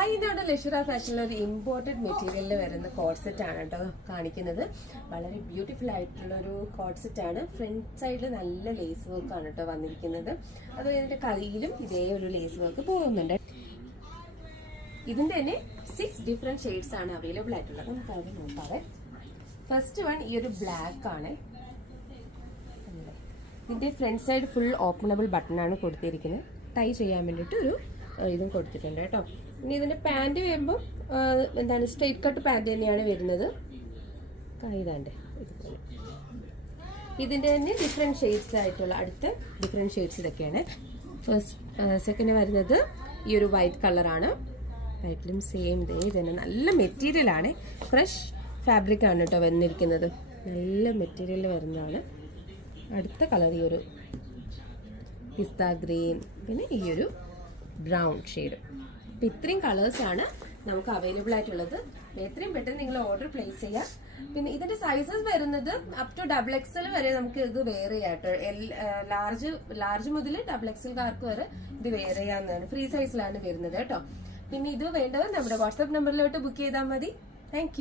Hi, ഇതാണ് ലഷുറ ഫാഷനിലെ ഒരു imported മെറ്റീരിയലിൽ വരുന്ന കോഡ് സെറ്റ് ആണ് കേട്ടോ കാണിക്കുന്നത്. വളരെ ബ്യൂട്ടിഫുൾ ആയിട്ടുള്ള ഒരു കോഡ് സെറ്റ് ആണ്. ഫ്രണ്ട് സൈഡിൽ നല്ല ലേസ് വർക്ക് ആണ് കേട്ടോ വന്നിരിക്കുന്നത്. അതുപോലെ ഇതിന്റെ കയ്യിലും ഇതേ ഒരു ലേസ് വർക്ക് പോകുന്നുണ്ട്. ഇതിന്റെ തന്നെ 6 ഡിഫറെന്റ് ഷെയ്ഡ്സ് ആണ് അവൈലബിൾ ആയിട്ടുള്ളത്. നമുക്ക് അത് നോക്കാവേ. ഫസ്റ്റ് വൺ ഈ ഒരു ബ്ലാക്ക് ആണ്. ഇതിന്റെ front side full openable button ആണ് കൊടുത്തിരിക്കുന്നത്. ടൈ ചെയ്യാൻ വേണ്ടിയിട്ട് ഒരു ഇതും കൊടുത്തിട്ടുണ്ട് കേട്ടോ. ഇനി ഇതിന്റെ പാന്റ് വരുമ്പോൾ എന്താണ് സ്ട്രെയിറ്റ് കട്ട് പാന്റ് തന്നെയാണ് വരുന്നത്. ഇതാണ്ട് ഇതുപോലെ ഇതിന്റെ തന്നെ ഡിഫറെന്റ് ഷെയ്ഡ്സ് ആയിട്ടുള്ള അടുത്ത ഡിഫറെന്റ് ഷെയ്ഡ്സ് ഇതൊക്കെയാണ്. സെക്കൻഡ് വരുന്നത് ഈ ഒരു വൈറ്റ് കളറാണ്. വൈറ്റിലും സെയിം തന്നെ നല്ല മെറ്റീരിയൽ ആണ്. ഫ്രഷ് ഫാബ്രിക് ആണ് കേട്ടോ വന്നിരിക്കുന്നത്. നല്ല മെറ്റീരിയൽ വരുന്നതാണ്. അടുത്ത കളർ ഈ ഒരു പിസ്ത ഗ്രീൻ, പിന്നെ ഈ ഒരു ബ്രൗൺ ഷെയ്ഡ്. അപ്പം ഇത്രയും കളേഴ്സാണ് നമുക്ക് അവൈലബിൾ ആയിട്ടുള്ളത്. എത്രയും പെട്ടെന്ന് നിങ്ങൾ ഓർഡർ പ്ലേസ് ചെയ്യാം. പിന്നെ ഇതിന്റെ സൈസസ് വരുന്നത് അപ് ടു XXL വരെ നമുക്ക് ഇത് വെയർ ചെയ്യാം കേട്ടോ. ലാർജ് മുതൽ XXLകാർക്ക് വരെ ഇത് വെയർ ചെയ്യാവുന്നതാണ്. ഫ്രീ സൈസിലാണ് വരുന്നത് കേട്ടോ. പിന്നെ ഇത് വേണ്ടവർ നമ്മുടെ വാട്സ്ആപ്പ് നമ്പറിലോട്ട് ബുക്ക് ചെയ്താൽ മതി. താങ്ക്